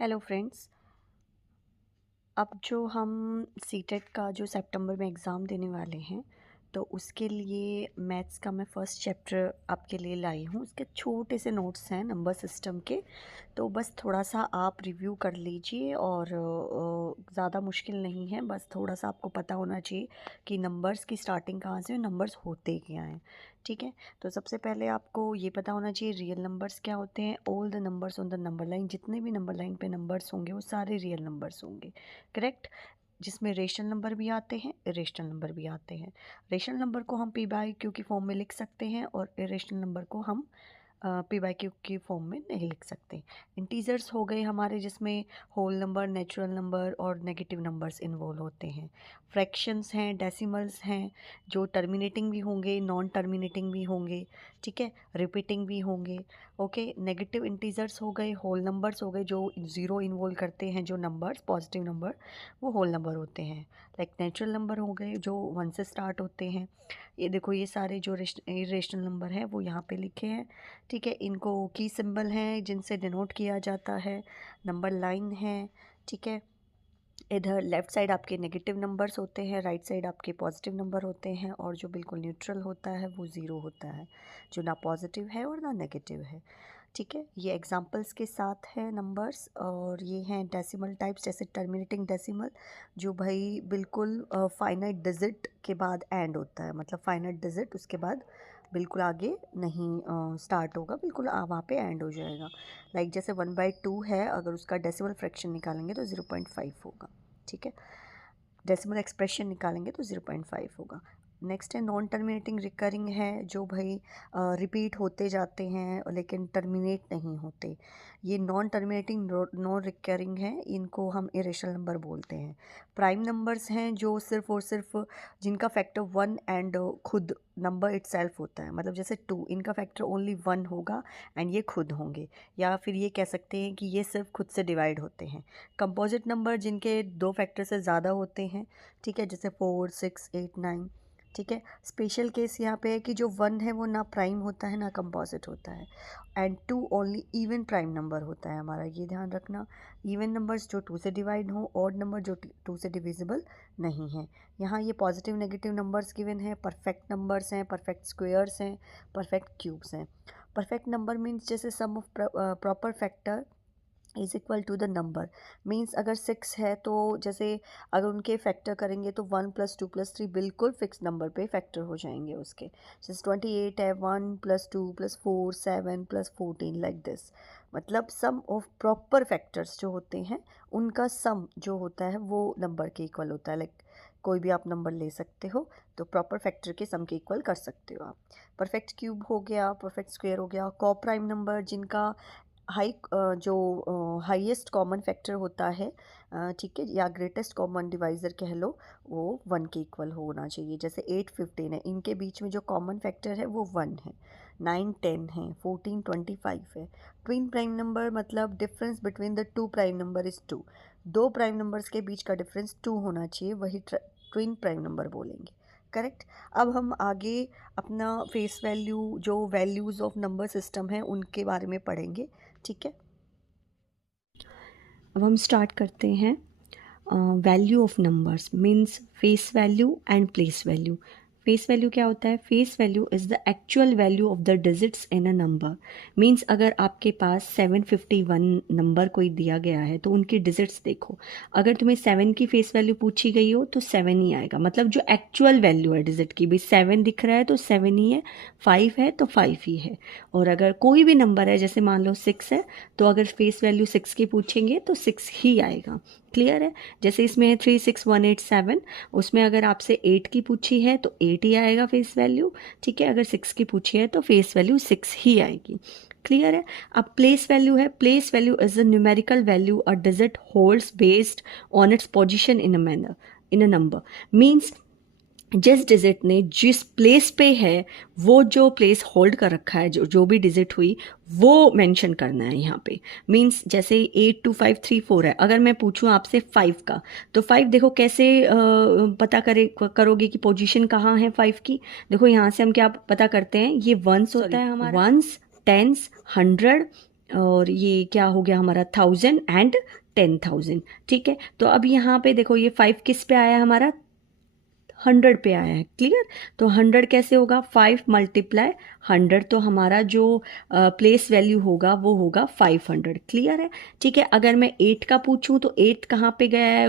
Hello friends. अब जो हम सीटेट का जो सितंबर में एग्ज़ाम देने वाले हैं, तो उसके लिए मैथ्स का मैं फ़र्स्ट चैप्टर आपके लिए लाई हूँ। उसके छोटे से नोट्स हैं नंबर सिस्टम के, तो बस थोड़ा सा आप रिव्यू कर लीजिए। और ज़्यादा मुश्किल नहीं है, बस थोड़ा सा आपको पता होना चाहिए कि नंबर्स की स्टार्टिंग कहाँ से, नंबर्स होते क्या हैं। ठीक है, तो सबसे पहले आपको ये पता होना चाहिए रियल नंबर्स क्या होते हैं। All the numbers on the number line, जितने भी नंबर लाइन पे नंबर्स होंगे वो सारे रियल नंबर्स होंगे। करेक्ट, जिसमें रेशनल नंबर भी आते हैं, इरेशनल नंबर भी आते हैं। रेशनल नंबर को हम पी बाई क्यू की फॉर्म में लिख सकते हैं और इरेशनल नंबर को हम पी बाई क्यू की फॉर्म में नहीं लिख सकते। इंटीजर्स हो गए हमारे, जिसमें होल नंबर, नेचुरल नंबर और नेगेटिव नंबर्स इन्वॉल्व होते हैं। फ्रैक्शंस हैं, डेसिमल्स हैं, जो टर्मिनेटिंग भी होंगे, नॉन टर्मिनेटिंग भी होंगे। ठीक है, रिपीटिंग भी होंगे। ओके, नेगेटिव इंटीजर्स हो गए, होल नंबर्स हो गए, जो ज़ीरो इन्वॉल्व करते हैं, जो नंबर्स पॉजिटिव नंबर वो होल नंबर होते हैं। लाइक नेचुरल नंबर हो गए जो 1 से स्टार्ट होते हैं। ये देखो, ये सारे जो इरेशनल नंबर हैं वो यहाँ पे लिखे हैं। ठीक है, इनको की सिंबल हैं जिनसे डिनोट किया जाता है, नंबर लाइन है। ठीक है, इधर लेफ़्ट साइड आपके नेगेटिव नंबर्स होते हैं, राइट साइड आपके पॉजिटिव नंबर होते हैं, और जो बिल्कुल न्यूट्रल होता है वो ज़ीरो होता है, जो ना पॉजिटिव है और ना नेगेटिव है। ठीक है, ये एग्जांपल्स के साथ है नंबर्स। और ये हैं डेसिमल टाइप्स, जैसे टर्मिनेटिंग डेसिमल, जो भाई बिल्कुल फाइनाइट डिजिट के बाद एंड होता है, मतलब फाइनाइट डिजिट उसके बाद बिल्कुल आगे नहीं स्टार्ट होगा, बिल्कुल वहाँ पे एंड हो जाएगा। लाइक जैसे 1/2 है, अगर उसका डेसिमल फ्रैक्शन निकालेंगे तो 0.5 होगा। ठीक है, डेसिमल एक्सप्रेशन निकालेंगे तो 0.5 होगा। नेक्स्ट है नॉन टर्मिनेटिंग रिकरिंग है, जो भाई रिपीट होते जाते हैं लेकिन टर्मिनेट नहीं होते। ये नॉन टर्मिनेटिंग नॉन रिकरिंग है, इनको हम इरेशनल नंबर बोलते हैं। प्राइम नंबर्स हैं जो सिर्फ और सिर्फ जिनका फैक्टर 1 एंड खुद नंबर इटसेल्फ होता है, मतलब जैसे 2, इनका फैक्टर ओनली 1 होगा एंड ये खुद होंगे, या फिर ये कह सकते हैं कि ये सिर्फ खुद से डिवाइड होते हैं। कंपोजिट नंबर जिनके 2 फैक्टर से ज़्यादा होते हैं, ठीक है, जैसे 4, 6, 8, 9। ठीक है, स्पेशल केस यहाँ पे है कि जो 1 है वो ना प्राइम होता है ना कंपोजिट होता है, and 2 only even prime number होता है हमारा, ये ध्यान रखना। इवन नंबर्स जो 2 से डिवाइड हो, ऑड नंबर जो 2 से डिविजिबल नहीं है। यहाँ ये पॉजिटिव नेगेटिव नंबर्स गिवन है, परफेक्ट नंबर्स हैं, परफेक्ट स्क्वेयर्स हैं, परफेक्ट क्यूब्स हैं। परफेक्ट नंबर मीन्स जैसे sum of proper factor is equal to the number. Means अगर 6 है तो जैसे अगर उनके फैक्टर करेंगे तो 1 + 2 + 3 बिल्कुल फिक्स नंबर पे फैक्टर हो जाएंगे उसके। जैसे 28 है, 1 + 2 + 4 7 + 14 लाइक दिस। मतलब सम ऑफ प्रॉपर फैक्टर्स जो होते हैं उनका सम जो होता है वो नंबर के इक्वल होता है। लाइक कोई भी आप नंबर ले सकते हो, तो प्रॉपर फैक्टर के सम के इक्वल कर सकते हो आप। परफेक्ट क्यूब हो गया, परफेक्ट स्क्वायर हो गया। को प्राइम नंबर जिनका जो हाईएस्ट कॉमन फैक्टर होता है, ठीक है, या ग्रेटेस्ट कॉमन डिवाइज़र कह लो, वो 1 के इक्वल होना चाहिए। जैसे 8 15 है, इनके बीच में जो कॉमन फैक्टर है वो 1 है। 9 10 है, 14 25 है। ट्विन प्राइम नंबर मतलब difference between the 2 prime number is 2। 2 prime numbers के बीच का डिफरेंस 2 होना चाहिए, वही ट्विन प्राइम नंबर बोलेंगे। करेक्ट। अब हम आगे अपना फेस वैल्यू, जो वैल्यूज़ ऑफ नंबर सिस्टम है उनके बारे में पढ़ेंगे। ठीक है, अब हम स्टार्ट करते हैं। Value of numbers means face value and place value. Face value क्या होता है? Face value is the actual value of the digits in a number. Means अगर आपके पास 751 नंबर कोई दिया गया है तो उनकी डिजिट्स देखो। अगर तुम्हें 7 की फेस वैल्यू पूछी गई हो तो 7 ही आएगा, मतलब जो एक्चुअल वैल्यू है डिजिट की, भाई 7 दिख रहा है तो 7 ही है, 5 है तो 5 ही है। और अगर कोई भी नंबर है, जैसे मान लो 6 है, तो अगर फेस वैल्यू 6 की पूछेंगे तो 6 ही आएगा। क्लियर है? जैसे इसमें है 36187, उसमें अगर आपसे 8 की पूछी है तो 8 ही आएगा फेस वैल्यू। ठीक है, अगर 6 की पूछी है तो फेस वैल्यू 6 ही आएगी। क्लियर है? अब प्लेस वैल्यू है। Place value is a numerical value a digit holds based on its position in a number. Means जिस डिजिट ने जिस प्लेस पे है वो जो प्लेस होल्ड कर रखा है, जो भी डिजिट हुई वो मेंशन करना है यहाँ पे। मींस जैसे 82534 है, अगर मैं पूछूं आपसे 5 का, तो 5 देखो कैसे पता करोगे कि पोजीशन कहाँ है 5 की। देखो यहाँ से हम क्या पता करते हैं, ये वंस होता है हमारा, वंस, टेंस, 100, और ये क्या हो गया हमारा 1000 एंड 10,000, ठीक है। तो अब यहाँ पे देखो ये 5 किस पे आया हमारा, 100 पे आया है, क्लियर। तो 100 कैसे होगा, 5 मल्टीप्लाई 100, तो हमारा जो प्लेस वैल्यू होगा वो होगा 500, क्लियर है, ठीक है। अगर मैं 8 का पूछूं तो 8 कहाँ पे गया है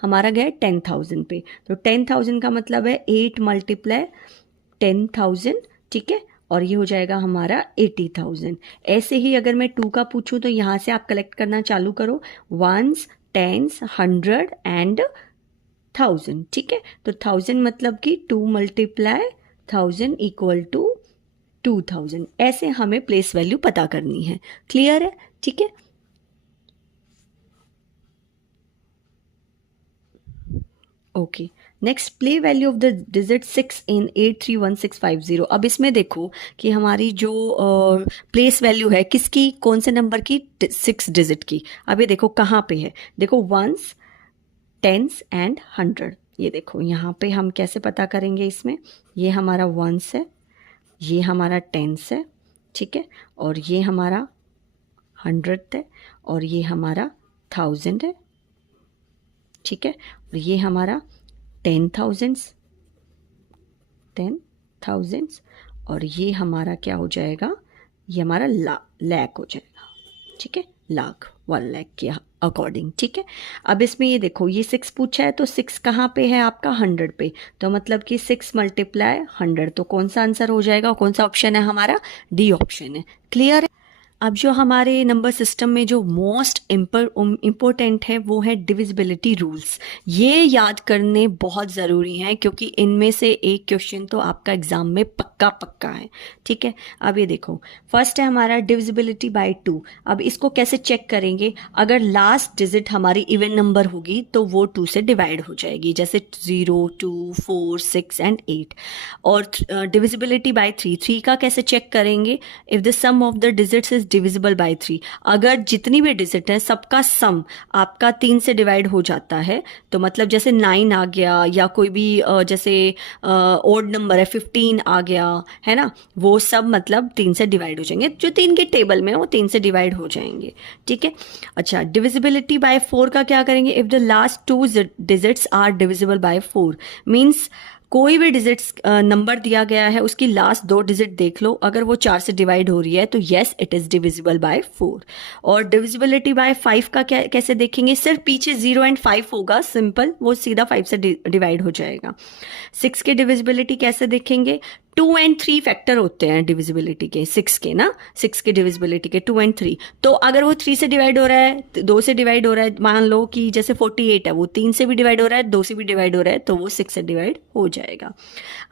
हमारा गया है 10,000 पे। तो 10,000 का मतलब है 8 मल्टीप्लाई 10,000, ठीक है, और ये हो जाएगा हमारा 80,000। ऐसे ही अगर मैं 2 का पूछूं तो यहाँ से आप कलेक्ट करना चालू करो, 1s 10s 100 एंड 1000, ठीक है। तो 1000 मतलब कि 2 मल्टीप्लाई 1000 इक्वल टू 2000। ऐसे हमें प्लेस वैल्यू पता करनी है, क्लियर है, ठीक है। Okay, next play value of the digit 6 इन 831650। अब इसमें देखो कि हमारी जो प्लेस वैल्यू है किसकी, कौन से नंबर की, 6 डिजिट की। अब ये देखो कहाँ पे है, देखो 1s 10s एंड 100। ये देखो यहाँ पे हम कैसे पता करेंगे, इसमें ये हमारा 1s है, ये हमारा 10s है, ठीक है, और ये हमारा 100 है, और ये हमारा 1000 है, ठीक है, और ये हमारा 10,000 और ये हमारा क्या हो जाएगा, ये हमारा लाख हो जाएगा, ठीक है, लाख 1 लाख के अकॉर्डिंग, ठीक है। अब इसमें ये देखो ये 6 पूछा है, तो 6 कहाँ पे है आपका, 100 पे। तो मतलब कि 6 मल्टीप्लाई 100, तो कौन सा आंसर हो जाएगा, कौन सा ऑप्शन है हमारा, डी ऑप्शन है, क्लियर है। अब जो हमारे नंबर सिस्टम में जो मोस्ट इम्पोर्टेंट है वो है डिविजिबिलिटी रूल्स। ये याद करने बहुत ज़रूरी हैं क्योंकि इनमें से एक क्वेश्चन तो आपका एग्जाम में पक्का है, ठीक है। अब ये देखो फर्स्ट है हमारा डिविजिबिलिटी बाय 2। अब इसको कैसे चेक करेंगे, अगर लास्ट डिजिट हमारी इवन नंबर होगी तो वो 2 से डिवाइड हो जाएगी, जैसे 0 2 4 6 एंड 8। और डिविजिबिलिटी बाय 3 का कैसे चेक करेंगे, if the sum of the digits is divisible by 3। अगर जितनी भी डिजिट है सबका सम आपका 3 से डिवाइड हो जाता है, तो मतलब जैसे 9 आ गया या कोई भी जैसे ओड नंबर है 15 आ गया है ना, वो सब मतलब 3 से डिवाइड हो जाएंगे, जो 3 के टेबल में वो 3 से डिवाइड हो जाएंगे, ठीक है। अच्छा, डिविजिबिलिटी बाय 4 का क्या करेंगे, if the last 2 digits are divisible by 4, means कोई भी डिजिट्स नंबर दिया गया है उसकी लास्ट 2 डिजिट देख लो, अगर वो 4 से डिवाइड हो रही है तो yes it is divisible by 4। और डिविजिबिलिटी बाय 5 का कैसे देखेंगे, सिर्फ पीछे 0 एंड 5 होगा, सिंपल, वो सीधा 5 से डिवाइड हो जाएगा। 6 के डिविजिबिलिटी कैसे देखेंगे, 2 एंड 3 फैक्टर होते हैं डिविजिबिलिटी के, 6 के ना, 6 के डिविजिबिलिटी के 2 एंड 3। तो अगर वो 3 से डिवाइड हो रहा है, 2 से डिवाइड हो रहा है, मान लो कि जैसे 48 है, वो 3 से भी डिवाइड हो रहा है, 2 से भी डिवाइड हो रहा है, तो वो 6 से डिवाइड हो जाएगा।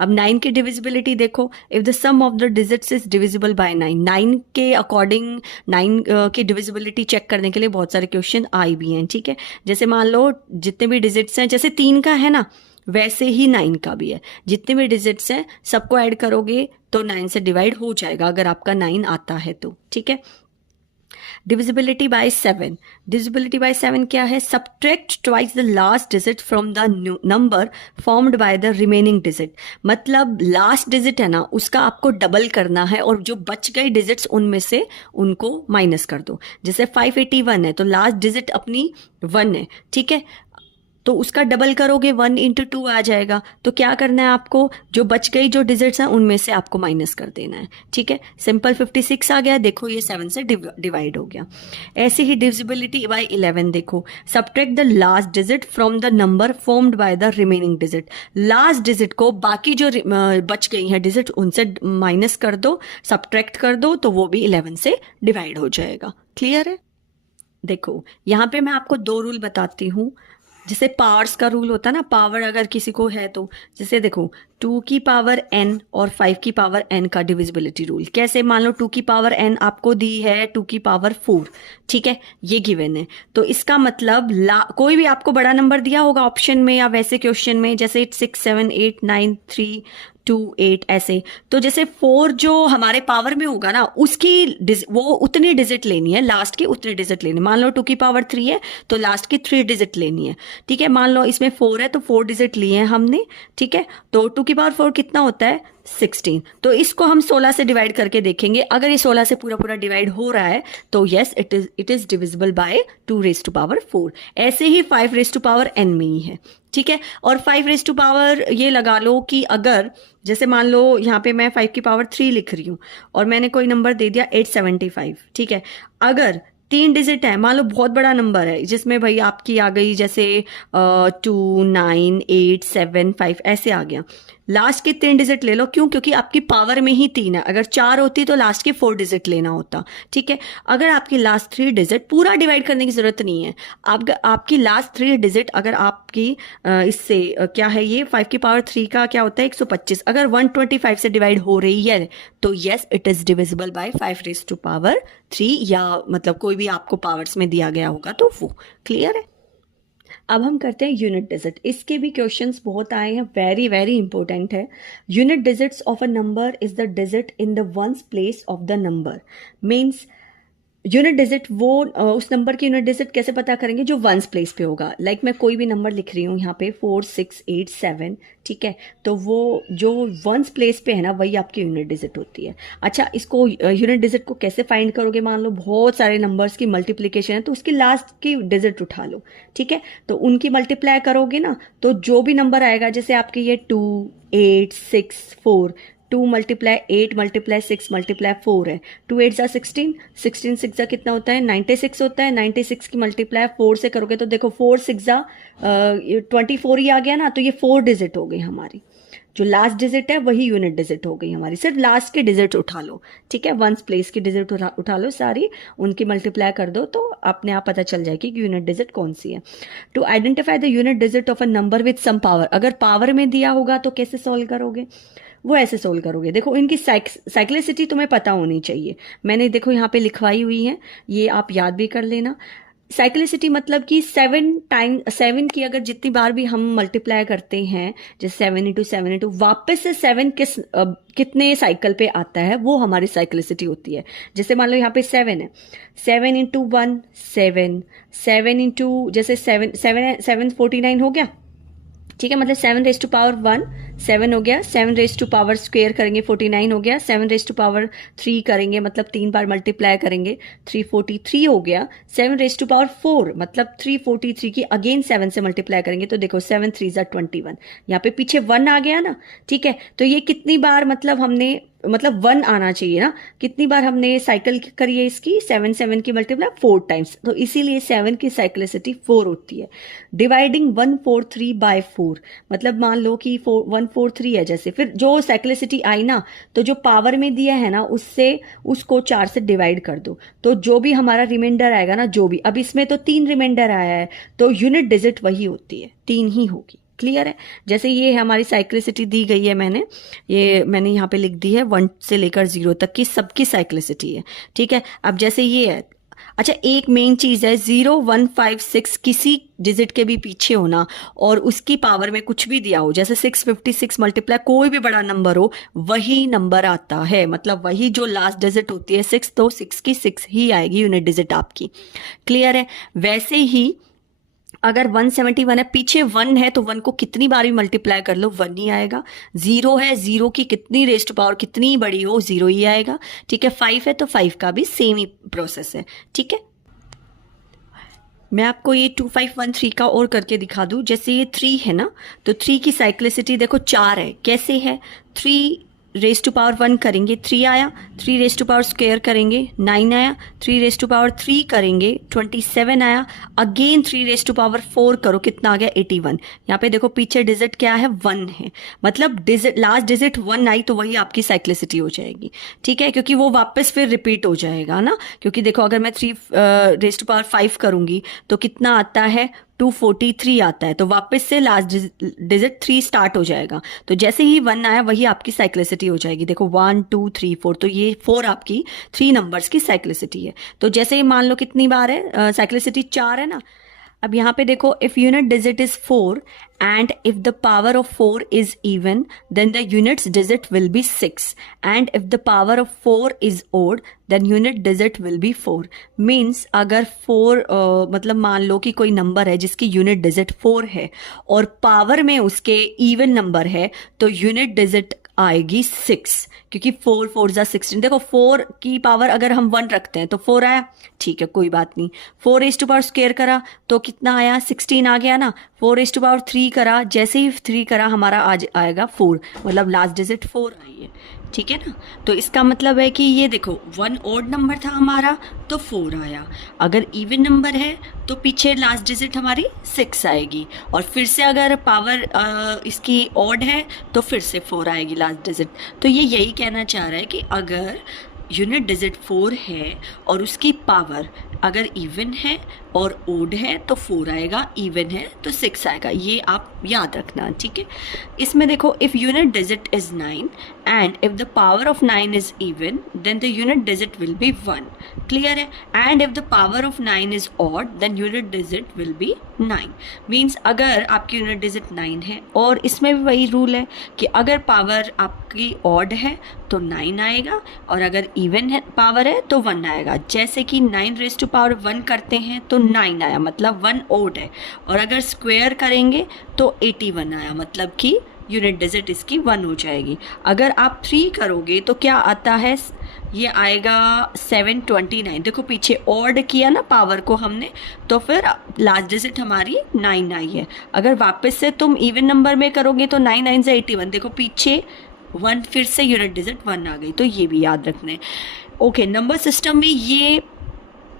अब 9 की डिविजिबिलिटी देखो, if the sum of the digits is divisible by 9, 9 के अकॉर्डिंग 9 की डिविजिबिलिटी चेक करने के लिए बहुत सारे क्वेश्चन आए भी हैं, ठीक है। जैसे मान लो जितने भी डिजिट्स हैं, जैसे 3 का है ना, वैसे ही 9 का भी है, जितने भी डिजिट्स हैं सबको ऐड करोगे तो 9 से डिवाइड हो जाएगा, अगर आपका 9 आता है तो, ठीक है। डिविजिबिलिटी बाय 7, डिविजिबिलिटी बाय 7 क्या है, subtract twice the last digit from the number formed by the remaining digit. मतलब लास्ट डिजिट है ना, उसका आपको डबल करना है और जो बच गई डिजिट्स उनमें से उनको माइनस कर दो। जैसे 581 है तो लास्ट डिजिट अपनी 1 है, ठीक है, तो उसका डबल करोगे 1 इंटू 2 आ जाएगा। तो क्या करना है आपको, जो बच गई जो डिजिट्स हैं उनमें से आपको माइनस कर देना है, ठीक है। सिंपल 56 आ गया, देखो ये 7 से डिवाइड हो गया। ऐसे ही डिविजिबिलिटी बाय 11 देखो, subtract the last digit from the number formed by the remaining digit. Last digit को बाकी जो बच गई हैं डिजिट उनसे माइनस कर दो, सब्ट्रैक्ट कर दो, तो वो भी 11 से डिवाइड हो जाएगा, क्लियर है। देखो यहाँ पे मैं आपको 2 रूल बताती हूँ, जैसे पावर्स का रूल होता है ना, पावर अगर किसी को है तो, जैसे देखो 2 की पावर n और 5 की पावर n का डिविजिबिलिटी रूल कैसे, मान लो 2 की पावर n आपको दी है 2 की पावर 4, ठीक है, ये गिवन है, तो इसका मतलब कोई भी आपको बड़ा नंबर दिया होगा ऑप्शन में या वैसे क्वेश्चन में, जैसे 6 7 8 9 3 2 8 ऐसे, तो जैसे 4 जो हमारे पावर में होगा ना उसकी वो उतनी डिजिट लेनी है, लास्ट की उतनी डिजिट लेनी है। मान लो 2 की पावर 3 है तो लास्ट की 3 डिजिट लेनी है, ठीक है। मान लो इसमें 4 है तो 4 डिजिट लिए हैं हमने, ठीक है। तो 2 की पावर 4 कितना होता है, 16। तो इसको हम 16 से डिवाइड करके देखेंगे। अगर ये 16 से पूरा पूरा डिवाइड हो रहा है तो yes it is divisible by 2 raise to power 4। ऐसे ही 5 रेज टू पावर n में ही है, ठीक है। और 5 रेज टू पावर ये लगा लो कि अगर जैसे मान लो यहाँ पे मैं 5 की पावर 3 लिख रही हूँ और मैंने कोई नंबर दे दिया 875, ठीक है। अगर 3 डिजिट है, मान लो बहुत बड़ा नंबर है जिसमें भाई आपकी आ गई जैसे 2 9 8 7 5 ऐसे आ गया, लास्ट के 3 डिजिट ले लो। क्यों? क्योंकि आपकी पावर में ही 3 है। अगर 4 होती तो लास्ट के 4 डिजिट लेना होता, ठीक है। अगर आपकी लास्ट 3 डिजिट, पूरा डिवाइड करने की जरूरत नहीं है, आपकी लास्ट 3 डिजिट अगर आपकी इससे क्या है, ये 5 की पावर 3 का क्या होता है 125, अगर 125 से डिवाइड हो रही है तो yes it is divisible by 5 raise to power 3, या मतलब कोई भी आपको पावर्स में दिया गया होगा तो वो क्लियर है। अब हम करते हैं यूनिट डिजिट। इसके भी क्वेश्चंस बहुत आए हैं, वेरी वेरी इंपॉर्टेंट है। Unit digits of a number is the digit in the ones place of the number. Means unit digit वो उस नंबर की यूनिट डिजिट कैसे पता करेंगे जो वंस प्लेस पे होगा। लाइक मैं कोई भी नंबर लिख रही हूँ यहाँ पे 4 6 8 7, ठीक है। तो वो जो वंस प्लेस पे है ना वही आपकी यूनिट डिजिट होती है। अच्छा, इसको यूनिट डिजिट को कैसे फाइंड करोगे? मान लो बहुत सारे नंबर्स की मल्टीप्लिकेशन है तो उसकी लास्ट की डिजिट उठा लो, ठीक है। तो उनकी मल्टीप्लाई करोगे ना तो जो भी नंबर आएगा, जैसे आपके ये 2 8 6 4, 2 मल्टीप्लाई 8 मल्टीप्लाई 6 मल्टीप्लाई 4 है, 2 8 जा 16, 16 6 जा कितना होता है 96 होता है। 96 की मल्टीप्लाई 4 से करोगे तो देखो 4 6 जा 24 ही आ गया ना, तो ये 4 डिजिट हो गई हमारी। जो लास्ट डिजिट है वही यूनिट डिजिट हो गई हमारी। सिर्फ लास्ट के डिजिट उठा लो, ठीक है। वंस प्लेस की डिजिट उठा लो सारी, उनकी मल्टीप्लाई कर दो तो अपने आप पता चल जाएगी कि यूनिट डिजिट कौन सी है। To identify the unit digit of a number with some power, अगर पावर में दिया होगा तो कैसे सॉल्व करोगे? वो ऐसे सोल्व करोगे। देखो इनकी साइक्लिसिटी तुम्हें पता होनी चाहिए, मैंने देखो यहाँ पे लिखवाई हुई है, ये आप याद भी कर लेना। साइक्लिसिटी मतलब कि 7 की अगर जितनी बार भी हम मल्टीप्लाई करते हैं, जैसे 7 इंटू 7 इंटू वापस से 7 कितने साइकिल पे आता है वो हमारी साइक्लिसिटी होती है। जैसे मान लो यहाँ पे 7 है, 7 इंटू 1 7, 7 इंटू जैसे 7 7 7 49 हो गया, ठीक है। मतलब 7 रेज टू पावर 1 7 हो गया, 7 रेज टू पावर स्क्वायर करेंगे 49 हो गया, 7 रेज टू पावर 3 करेंगे मतलब 3 बार मल्टीप्लाई करेंगे 343 हो गया, 7 रेज टू पावर 4 मतलब 343 की अगेन 7 से मल्टीप्लाई करेंगे तो देखो 7 3 जा 21, यहाँ पे पीछे 1 आ गया ना, ठीक है। तो ये कितनी बार मतलब हमने 1 आना चाहिए ना, कितनी बार हमने साइकिल करी है इसकी 7 7 की मल्टीप्लाई 4 टाइम्स, तो इसीलिए 7 की साइक्लिसिटी 4 होती है। डिवाइडिंग 143 बाय 4 मतलब मान लो कि 143 है जैसे, फिर जो साइक्लिसिटी आई ना तो जो पावर में दिया है ना उससे उसको 4 से डिवाइड कर दो, तो जो भी हमारा रिमाइंडर आएगा ना, जो भी, अब इसमें तो 3 रिमाइंडर आया है तो यूनिट डिजिट वही होती है, 3 ही होगी। क्लियर है? जैसे ये हमारी साइक्लिसिटी दी गई है, मैंने यहाँ पे लिख दी है 1 से लेकर 0 तक की सबकी साइक्लिसिटी है, ठीक है। अब जैसे ये है, अच्छा एक मेन चीज है 0 1 5 6 किसी डिजिट के भी पीछे होना और उसकी पावर में कुछ भी दिया हो, जैसे 656 मल्टीप्लाई कोई भी बड़ा नंबर हो वही नंबर आता है, मतलब वही जो लास्ट डिजिट होती है 6 तो 6 की 6 ही आएगी यूनिट डिजिट आपकी। क्लियर है? वैसे ही अगर 171 है, पीछे 1 है तो 1 को कितनी बार भी मल्टीप्लाई कर लो 1 ही आएगा। 0 है, 0 की कितनी रेज़ टू पावर कितनी बड़ी हो 0 ही आएगा, ठीक है। 5 है तो 5 का भी सेम ही प्रोसेस है, ठीक है। मैं आपको ये 2513 का और करके दिखा दूं। जैसे ये 3 है ना, तो 3 की साइक्लिसिटी देखो 4 है। कैसे है? 3 रेज टू पावर 1 करेंगे 3 आया, 3 रेज टू पावर स्क्वायर करेंगे 9 आया, 3 रेज टू पावर 3 करेंगे 27 आया, अगेन 3 रेज टू पावर 4 करो कितना आ गया 81। यहाँ पे देखो पीछे डिजिट क्या है 1 है, मतलब डिजिट लास्ट डिजिट 1 आई तो वही आपकी साइक्लिसिटी हो जाएगी, ठीक है। क्योंकि वो वापस फिर रिपीट हो जाएगा ना, क्योंकि देखो अगर मैं 3 रेज टू पावर 5 करूंगी तो कितना आता है 243 आता है, तो वापस से लास्ट डिजिट 3 स्टार्ट हो जाएगा, तो जैसे ही 1 आया वही आपकी साइक्लिसिटी हो जाएगी। देखो 1 2 3 4, तो ये 4 आपकी 3 नंबर्स की साइक्लिसिटी है। तो जैसे ही मान लो कितनी बार है साइक्लिसिटी 4 है ना। अब यहाँ पे देखो if unit digit is 4 and if the power of 4 is even then the units digit will be 6 and if the power of 4 is odd then unit digit will be 4। Means अगर 4 मतलब मान लो कि कोई नंबर है जिसकी unit digit 4 है और power में उसके इवन नंबर है तो यूनिट डिजिट आएगी 6, क्योंकि 4 4 जा 16। देखो 4 की पावर अगर हम 1 रखते हैं तो 4 आया, ठीक है कोई बात नहीं। 4 रेज़ टू पावर स्क्वायर करा तो कितना आया, 16 आ गया ना। 4 रेज़ टू पावर 3 करा, जैसे ही 3 करा हमारा आज आएगा 4, मतलब लास्ट डिजिट 4 आई है, ठीक है ना। तो इसका मतलब है कि ये देखो 1 ऑड नंबर था हमारा तो 4 आया, अगर इवन नंबर है तो पीछे लास्ट डिजिट हमारी 6 आएगी, और फिर से अगर पावर इसकी ऑड है तो फिर से 4 आएगी लास्ट डिजिट। तो ये यही कहना चाह रहा है कि अगर यूनिट डिजिट 4 है और उसकी पावर अगर इवन है और ओड है तो 4 आएगा, इवन है तो 6 आएगा, ये आप याद रखना, ठीक है। इसमें देखो if unit digit is 9 and if the power of 9 is even then the unit digit will be 1, clear है। And if the power of 9 is odd then unit digit will be 9, means अगर आपकी unit digit 9 है, और इसमें भी वही rule है कि अगर पावर आपकी ऑड है तो 9 आएगा, और अगर इवन है पावर है तो 1 आएगा। जैसे कि 9 रेज़ टू पावर 1 करते हैं तो 9 आया, मतलब 1 ओड है, और अगर स्क्वायर करेंगे तो 81 आया, मतलब कि यूनिट डिजिट इसकी 1 हो जाएगी। अगर आप 3 करोगे तो क्या आता है, ये आएगा 729। देखो पीछे ऑड किया ना पावर को हमने, तो फिर लास्ट डिजिट हमारी 9 आई है। अगर वापस से तुम इवन नंबर में करोगे तो 9 9 से 81, देखो पीछे 1, फिर से यूनिट डिजिट 1 आ गई, तो ये भी याद रखना है। ओके, नंबर सिस्टम में ये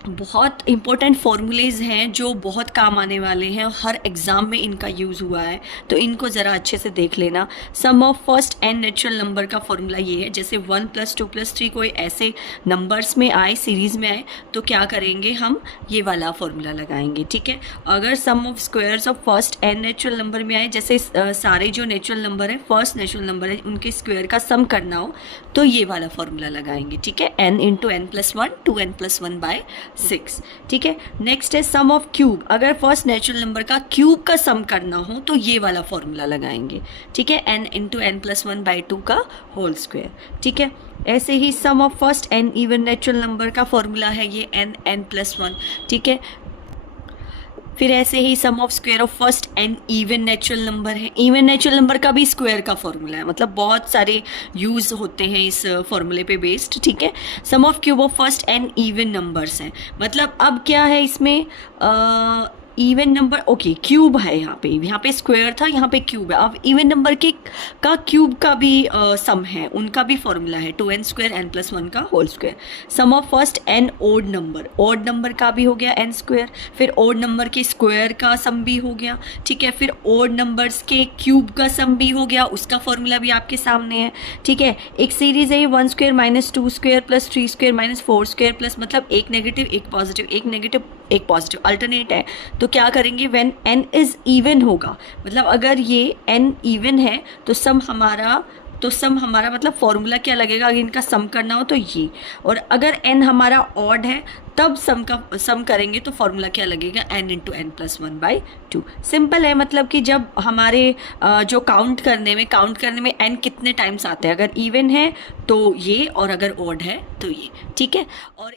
बहुत इंपॉर्टेंट फॉर्मूलेज़ हैं जो बहुत काम आने वाले हैं, हर एग्ज़ाम में इनका यूज़ हुआ है, तो इनको ज़रा अच्छे से देख लेना। Sum of first n natural number का फॉर्मूला ये है, जैसे 1 + 2 + 3 कोई ऐसे नंबर्स में आए, सीरीज़ में आए, तो क्या करेंगे हम, ये वाला फॉर्मूला लगाएंगे, ठीक है। अगर sum of squares of first n natural number में आए, जैसे सारे जो नेचुरल नंबर है, फर्स्ट नेचुरल नंबर है, उनके स्क्वायर का सम करना हो तो ये वाला फॉर्मूला लगाएंगे, ठीक है। n × n + 1 2n + 1/6, ठीक है। नेक्स्ट है सम ऑफ क्यूब, अगर फर्स्ट नेचुरल नंबर का क्यूब का सम करना हो तो ये वाला फॉर्मूला लगाएंगे, ठीक है, n × n + 1/2 का होल स्क्वायर, ठीक है। ऐसे ही sum of first n even natural number का फॉर्मूला है ये n + 1, ठीक है। फिर ऐसे ही sum of square of first n even natural number है, इवन नेचुरल नंबर का भी स्क्वायर का फॉर्मूला है, मतलब बहुत सारे यूज़ होते हैं इस फॉर्मूले पे बेस्ड, ठीक है। Sum of cube of first n even numbers हैं, मतलब अब क्या है इसमें इवन नंबर, ओके क्यूब है, यहाँ पे स्क्वायर था, यहाँ पे क्यूब है। अब इवन नंबर के का क्यूब का भी सम है, उनका भी फॉर्मूला है 2n² n + 1 का whole square. Sum of first n odd number का भी हो गया n², फिर ओड नंबर के स्क्वायर का सम भी हो गया, ठीक है। फिर ओड नंबर्स के क्यूब का सम भी हो गया, उसका फॉर्मूला भी आपके सामने है, ठीक है। एक सीरीज़ है ये 1² - 2² + 3² - 4² प्लस, मतलब एक नेगेटिव एक पॉजिटिव, एक नेगेटिव एक पॉजिटिव, अल्टरनेट है। तो क्या करेंगे, व्हेन n इज़ इवन होगा, मतलब अगर ये n इवन है तो सम हमारा मतलब फॉर्मूला क्या लगेगा, अगर इनका सम करना हो तो ये, और अगर n हमारा ऑड है तब सम करेंगे तो फॉर्मूला क्या लगेगा, n × n + 1/2। सिंपल है, मतलब कि जब हमारे जो काउंट करने में n कितने टाइम्स आते हैं, अगर इवन है तो ये, और अगर ऑड है तो ये, ठीक है। और